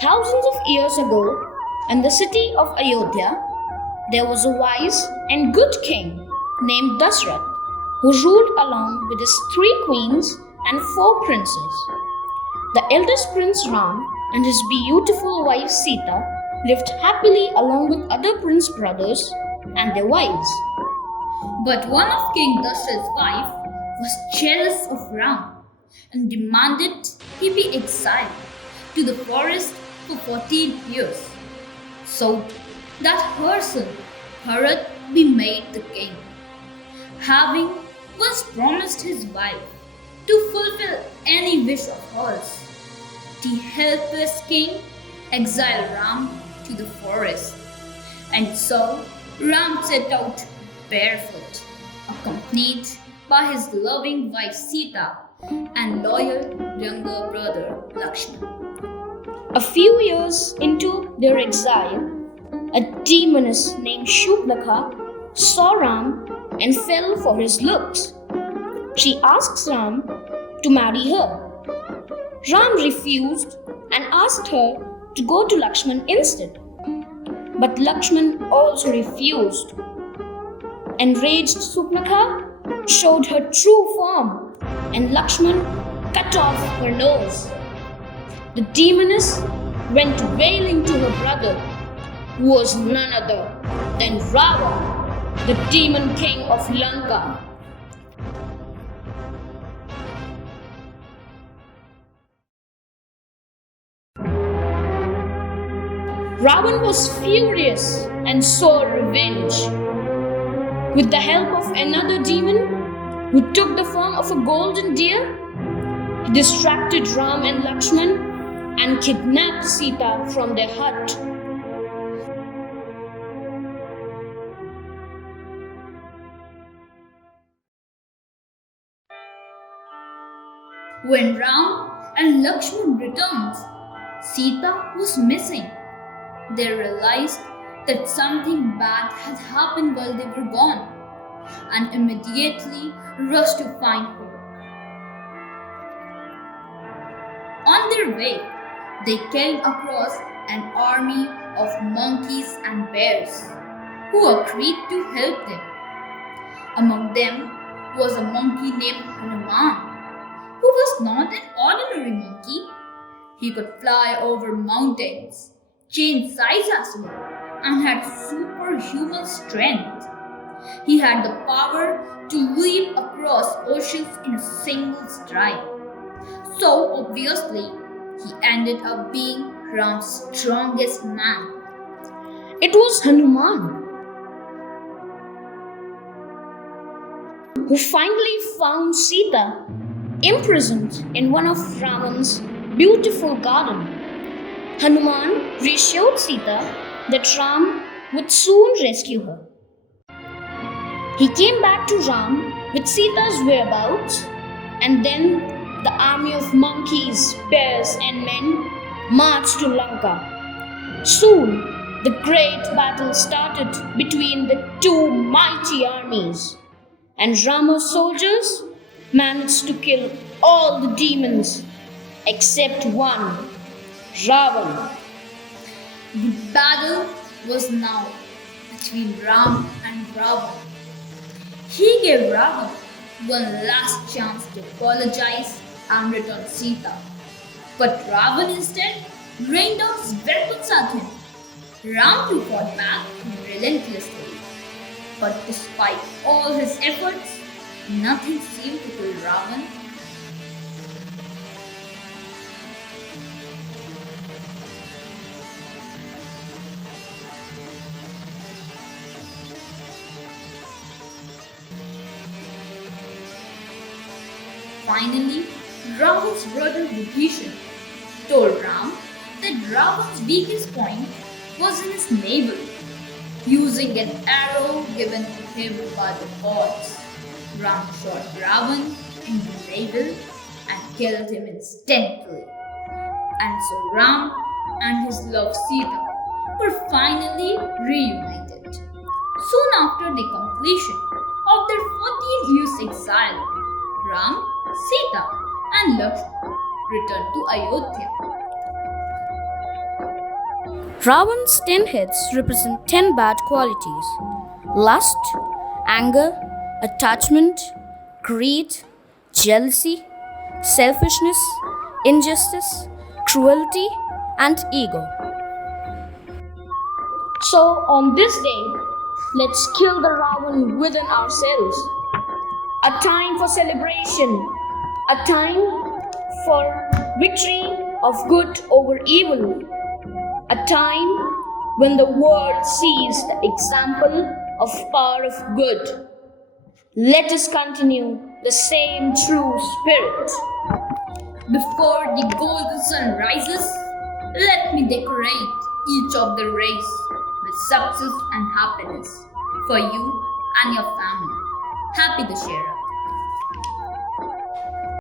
Thousands of years ago, in the city of Ayodhya, there was a wise and good king named Dussehra who ruled along with his three queens and four princes. The eldest prince Ram and his beautiful wife Sita lived happily along with other prince brothers and their wives. But one of King Dashrath's wife was jealous of Ram and demanded he be exiled to the forest for 14 years, so that her son Bharat be made the king. Having once promised his wife to fulfill any wish of hers, the helpless king exiled Ram to the forest, and so Ram set out barefoot, accompanied by his loving wife Sita and loyal younger brother Lakshman. A few years into their exile, a demoness named Shubhlakha saw Ram and fell for his looks. She asks Ram to marry her. Ram refused and asked her to go to Lakshman instead. But Lakshman also refused. Enraged Shubhlakha showed her true form and Lakshman cut off her nose. The demoness went wailing to her brother, who was none other than Ravan, the demon king of Lanka. Ravan was furious and sought revenge. With the help of another demon, who took the form of a golden deer, he distracted Ram and Lakshman and kidnapped Sita from their hut. When Ram and Lakshman returned, Sita was missing. They realized that something bad had happened while they were gone and immediately rushed to find her. On their way, they came across an army of monkeys and bears who agreed to help them. Among them was a monkey named Hanuman, who was not an ordinary monkey. He could fly over mountains, change size as well, and had superhuman strength. He had the power to leap across oceans in a single stride. So obviously, he ended up being Ram's strongest man. It was Hanuman who finally found Sita imprisoned in one of Ravan's beautiful garden. Hanuman reassured Sita that Ram would soon rescue her. He came back to Ram with Sita's whereabouts, and then the army of monkeys, bears, and men marched to Lanka. Soon, the great battle started between the two mighty armies, and Rama's soldiers managed to kill all the demons except one, Ravan. The battle was now between Ram and Ravan. He gave Ravan one last chance to apologize and return Sita. But Ravan instead rained down his weapons at him. Ram too fought back relentlessly. But despite all his efforts, nothing seemed to kill Ravan. Finally, Ravan's brother Vibhishan told Ram that Ravan's weakest point was in his navel, using an arrow given to him by the gods. Ram shot Ravan in the navel and killed him instantly. And so Ram and his love Sita were finally reunited. Soon after the completion of their 14 years exile, Ram, Sita and Lakshman returned to Ayodhya. Ravan's 10 hits represent 10 bad qualities: lust, anger, attachment, greed, jealousy, selfishness, injustice, cruelty, and ego. So, on this day, let's kill the Ravan within ourselves. A time for celebration, a time for victory of good over evil, a time when the world sees the example of power of good. Let us continue the same true spirit. Before the golden sun rises, let me decorate each of the race with success and happiness for you and your family. Happy Dussehra.